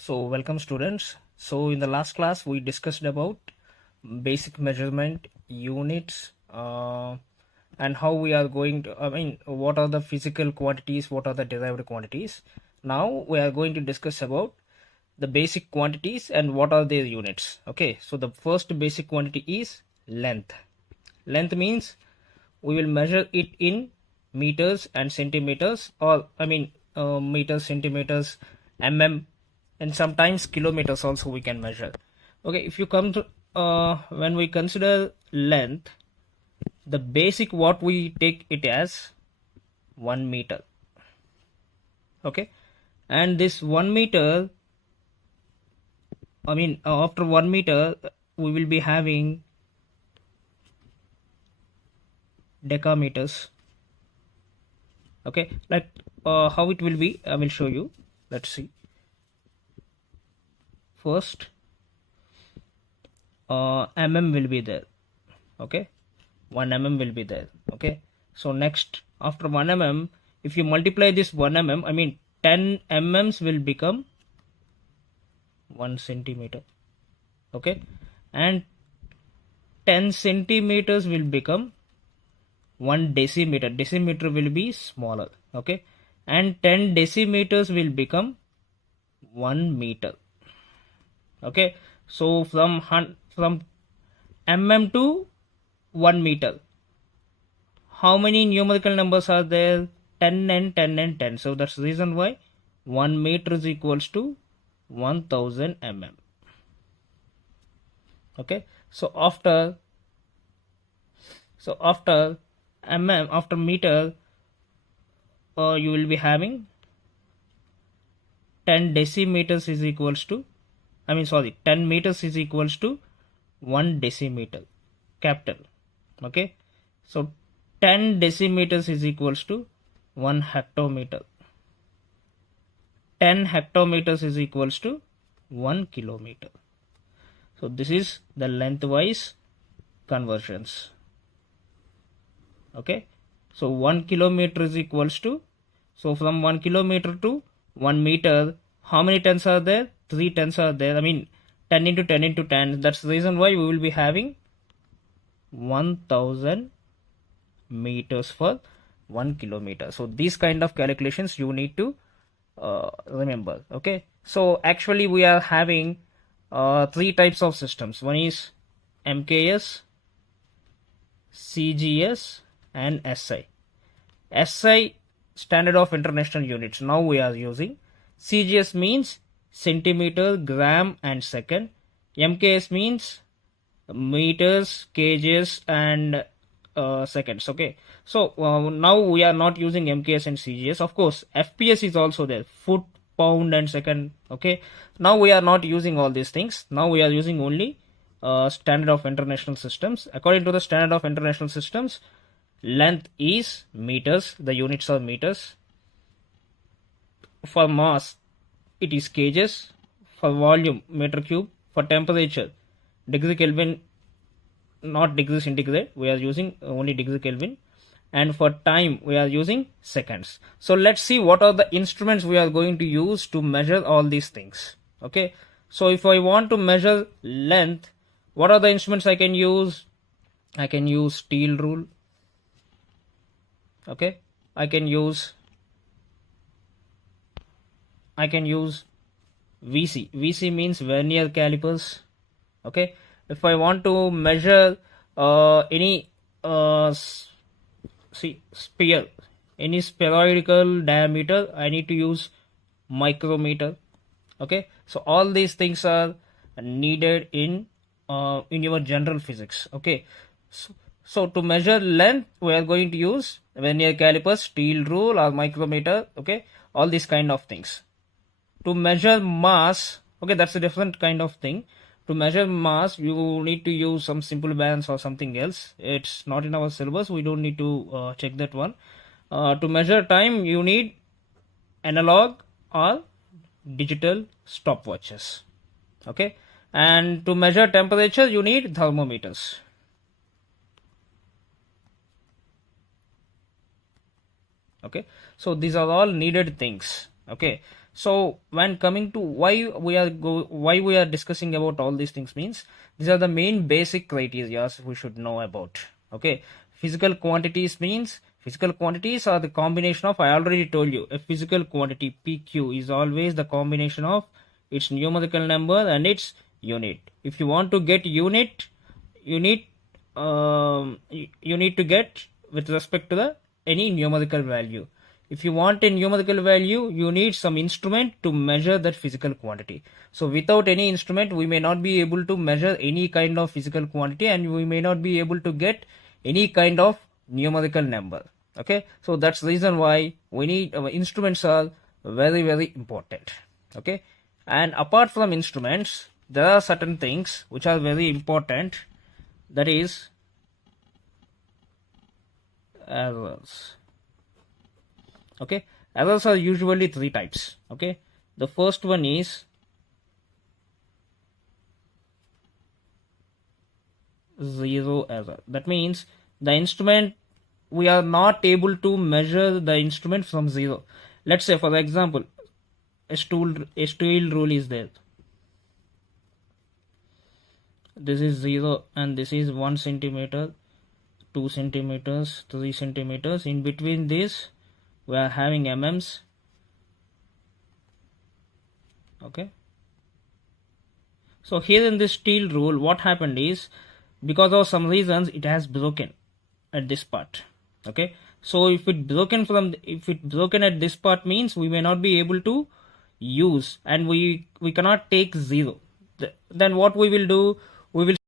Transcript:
So welcome students. So in the last class we discussed about basic measurement units and how we are going to, what are the physical quantities, what are the derived quantities. Now we are going to discuss about the basic quantities and what are their units. Okay, so the first basic quantity is length. Length means we will measure it in meters and centimeters, or meters, centimeters, mm, and sometimes kilometers also we can measure. Okay, if you come to when we consider length, the basic what we take it as 1 meter. Okay, and this 1 meter, after 1 meter we will be having decameters. Okay, like how it will be, I will show you. Let's see. First mm will be there. Okay, 1 mm will be there. Okay, so next after 1 mm, if you multiply this 1 mm, 10 mm's will become 1 centimeter. Okay, and 10 centimeters will become 1 decimeter. Decimeter will be smaller. Okay, and 10 decimeters will become 1 meter. Okay, so from mm to 1 meter, how many numerical numbers are there? 10 and 10 and 10. So that's the reason why 1 meter is equals to 1000 mm. Okay, so after mm, after meter, you will be having 10 decimeters is equals to 10 meters is equals to 1 decimeter, capital. Okay, so 10 decimeters is equals to 1 hectometer. 10 hectometers is equals to 1 kilometer. So this is the lengthwise conversions. Okay, so 1 kilometer is equals to, so from 1 kilometer to 1 meter, how many tens are there? 3 tens are there. 10 into 10 into 10. That's the reason why we will be having 1000 meters for 1 kilometer. So these kind of calculations you need to remember. Okay, so actually we are having 3 types of systems. One is MKS, CGS, and SI. SI, standard of international units, now we are using. CGS means centimeter, gram, and second. MKS means meters, kgs, and seconds. Okay, so now we are not using MKS and CGS. Of course, FPS is also there, foot, pound, and second. Okay, now we are not using all these things. Now we are using only standard of international systems. According to the standard of international systems, length is meters, the units are meters. For mass, it is kgs. For volume, meter cube. For temperature, degree Kelvin, not degree centigrade, we are using only degree Kelvin. And for time, we are using seconds. So let's see what are the instruments we are going to use to measure all these things. Okay, so if I want to measure length, what are the instruments I can use? I can use steel rule. Okay, I can use VC. VC means vernier calipers. Okay, if I want to measure any sphere, any spheroidal diameter, I need to use micrometer. Okay, so all these things are needed in your general physics. Okay, so to measure length, we are going to use vernier calipers, steel rule, or micrometer. Okay, all these kind of things. To measure mass, okay, that's a different kind of thing. To measure mass, you need to use some simple bands or something else. It's not in our syllabus, we don't need to check that one. To measure time, you need analog or digital stopwatches. Okay, and to measure temperature, you need thermometers. Okay, so these are all needed things. Okay, So when coming to why we are discussing about all these things means these are the main basic criteria we should know about. Okay, physical quantities means physical quantities are the combination of, I already told you, a physical quantity PQ is always the combination of its numerical number and its unit. If you want to get unit, you need you need to get with respect to the any numerical value. If you want a numerical value, you need some instrument to measure that physical quantity. So without any instrument, we may not be able to measure any kind of physical quantity, and we may not be able to get any kind of numerical number. Okay, so that's the reason why we need our instruments are very, very important. Okay, and apart from instruments, there are certain things which are very important, that is errors. Okay, errors are usually three types. Okay, the first one is zero error. That means the instrument, we are not able to measure the instrument from zero. Let's say, for example, a steel rule is there. This is 0 and this is 1 centimeter, 2 centimeters, 3 centimeters. In between this we are having mm's. Okay, so here in this steel rule, what happened is, because of some reasons it has broken at this part. Okay, so if it broken at this part means we may not be able to use, and we cannot take 0. Then what we will do, we will